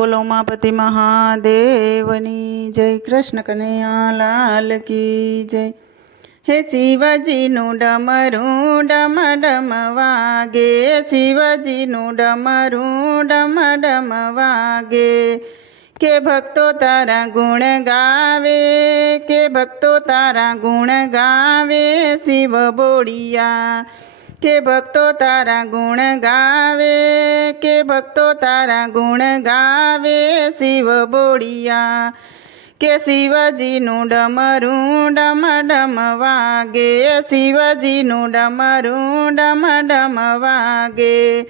બોલો ઉમાપતિ મહાદેવની જય કૃષ્ણ કનૈયા લાલ કી જય હે શિવજીનું ડમરું ડમ ડમ વાગે શિવજીનું ડમરું ડમ ડમ વાગે કે ભક્તો તારા ગુણ ગાવે કે ભક્તો તારા ગુણ ગાવે શિવ બોડિયા કે ભક્તો તારા ગુણ ગાવે, કે ભક્તો તારા ગુણ ગાવે શિવ બોડિયા, કે શિવજીનું ડમરું ડમ ડમ વાગે, શિવજીનું ડમરું ડમ ડમ વાગે.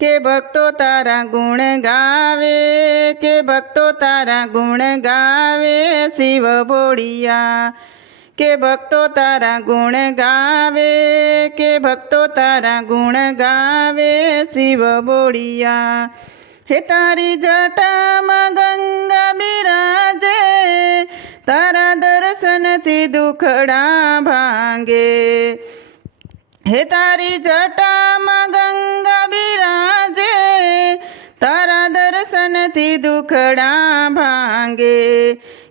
કે ભક્તો તારા ગુણ ગાવે, કે ભક્તો તારા ગુણ ગાવે શિવ બોડિયા કે ભક્તો તારા ગુણ ગાવે, કે ભક્તો તારા ગુણ ગાવે શિવ બોડિયા હે તારી જટામાં ગંગા બિરાજે, તારા દર્શનથી દુખડા ભાંગે. હે તારી જટામાં ગંગા બિરાજે, તારા દર્શનથી દુખડા ભાંગે.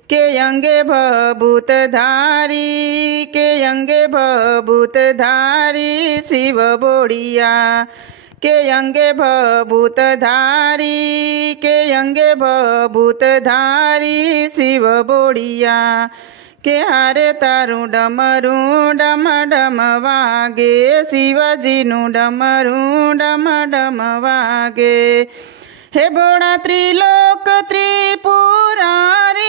के अंगे भभूत धारी के अंगे भभूत धारी शिव बोड़िया, के अंगे भभूत धारी के अंगे भभूत धारी शिव बोड़िया, के हारे तारू डमरू डम डम वागे शिवाजीनु डमरू डम डम वागे। हे भोड़ा त्रिलोक त्रिपुरारी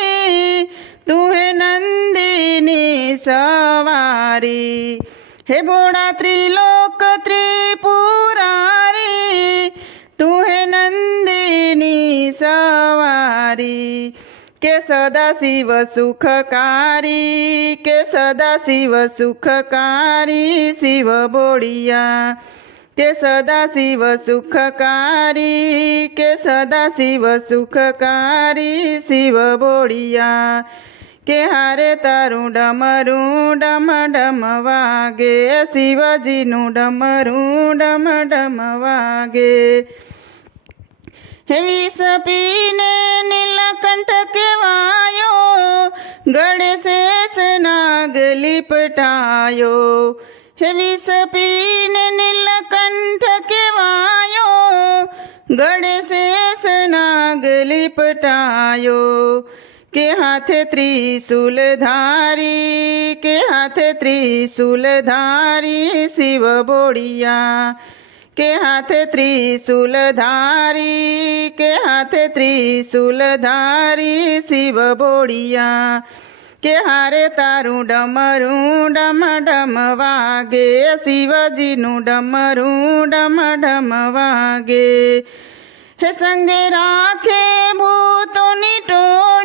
તું હે નંદિની સવારી હે ભોળા ત્રિલોક ત્રિપુરારી તું હે નંદિની સવારી કે સદા શિવ સુખકારી કે સદા શિવ સુખકારી શિવ બોડિયા કે સદા શિવ સુખકારી કે સદા શિવ સુખકારી શિવ બોડિયા કે હારે તારું ડમરું ડમ ડમ વાગે, શિવજીનું ડમરું ડમ ડમ વાગે વિષ પીને નીલકંઠ કેવાયો ગળે શેષ નાગ લીપટાયો. વિષ પીને નીલકંઠ કેવાયો ગળે શેષ નાગ લીપટાયો. के हाथे त्रिशूल धारी के हाथे त्रिशूल धारी शिव बोड़िया, के हाथे त्रिशूल धारी के हाथे त्रिशूल धारी शिव बोड़िया, के हारे तारू डमरू डम डम वागे शिवजी नु डमरू डम डम वागे। हे संगे राखे भूतोनी टोल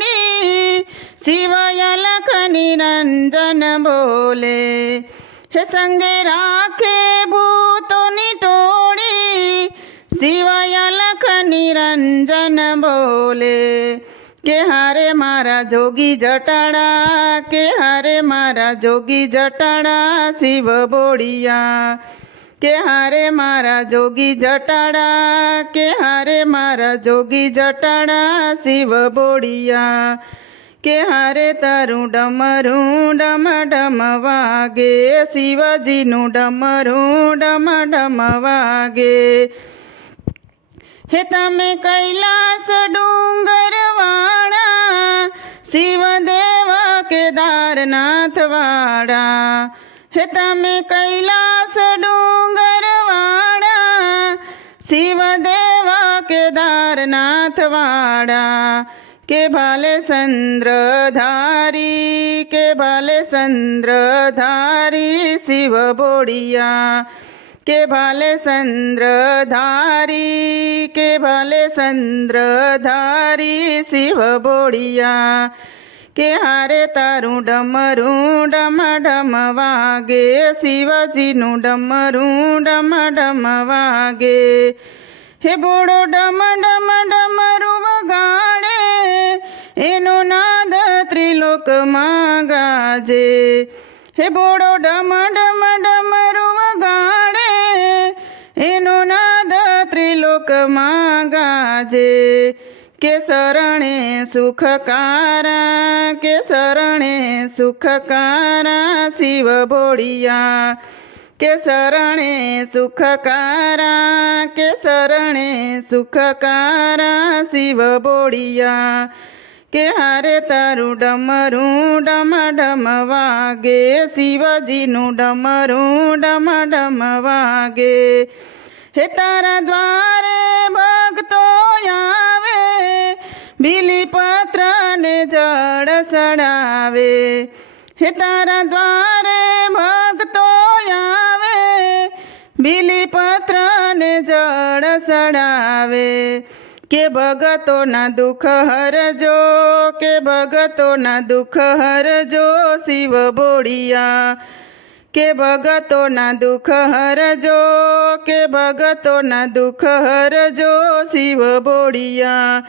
शिवयलख निरंजन बोले, हे संगे राखे भूतोनि टोड़ी लखनी रंजन बोले, के हारे मारा जोगी जटाड़ा, के हारे मारा जोगी जटाड़ा, शिव बोड़िया, के हारे मारा जोगी जटाड़ा, के हारे मारा जोगी जटाड़ा, शिव बोड़िया કે હારે તારું ડમરું ડમ ડમ વાગે, શિવજીનું ડમરું ડમ ડમ વાગે. હે તમે કૈલાસ ડુંગર વાળા, શિવદેવ કેદારનાથ વાળા. હે તમે કૈલાસ ડુંગર વાળા, શિવદેવ કેદારનાથ વાળા. के भाले चंद्रधारी के भाले चंद्रधारी शिव बोड़िया, के भाले चंद्रधारी के भाले चंद्रधारी शिव बोड़िया, के हारे तारू डमरू डम डम वागे शिवजी नु डमरू डम डम वागे, हे बोड़ो डम डम डमरू એનો નાદ ત્રિલોકમાં ગાજે. હે બોડો ડમ ડમ ડમરું વગાડે એનો નાદ ત્રિલોકમાં ગાજે. કે શરણે સુખકારા, કે શરણે સુખકારા, શિવ ભોળિયા. કે શરણે સુખકારા, કે શરણે સુખકારા, શિવ બોળિયા કે હારે તારું ડમરું ડમ ડમ વાગે, શિવજીનું ડમરું ડમ ડમ વાગે. હે તારા દ્વારે ભક્તો આવે બીલીપત્ર ને જળ સડાવે. હે તારા દ્વારે ભક્તો આવે બીલીપત્ર ને જળ સડાવે. કે ભગતોના દુઃખ હરજો, કે ભગતોના દુઃખ હરજો, શિવ બોળિયા. કે ભગતોના દુઃખ હરજો, કે ભગતોના દુઃખ હરજો, શિવ બોળિયા.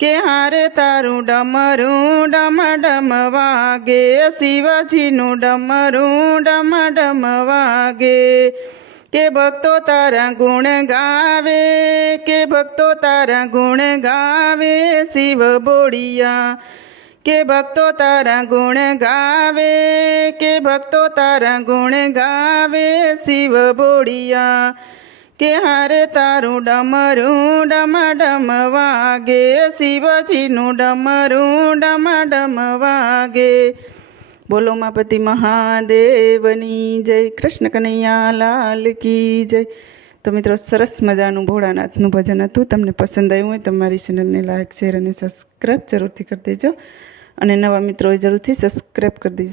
કે હારે તારું ડમરું ડમ ડમ વાગે, શિવજીનું ડમરું ડમ ડમ વાગે. કે ભક્તો તારા ગુણ ગાવે, કે ભક્તો તારા ગુણ ગાવે શિવ બોડિયા. કે ભક્તો તારા ગુણ ગાવે, કે ભક્તો તારા ગુણ ગાવે શિવ બોડિયા. કે હારે તારું ડમરું ડમ ડમ વાગે, શિવજીનું ડમરું ડમ ડમ વાગે. બોલો માપતિ મહાદેવની જય, કૃષ્ણ કનૈયા લાલ કી જય. તો મિત્રો, સરસ મજાનું ભોળાનાથનું ભજન હતું. તમને પસંદ આવ્યું હોય તમારી મારી ચેનલને લાઈક, શેર અને સબસ્ક્રાઈબ જરૂરથી કરી દેજો. અને નવા મિત્રોએ જરૂરથી સબસ્ક્રાઈબ કરી દેજો.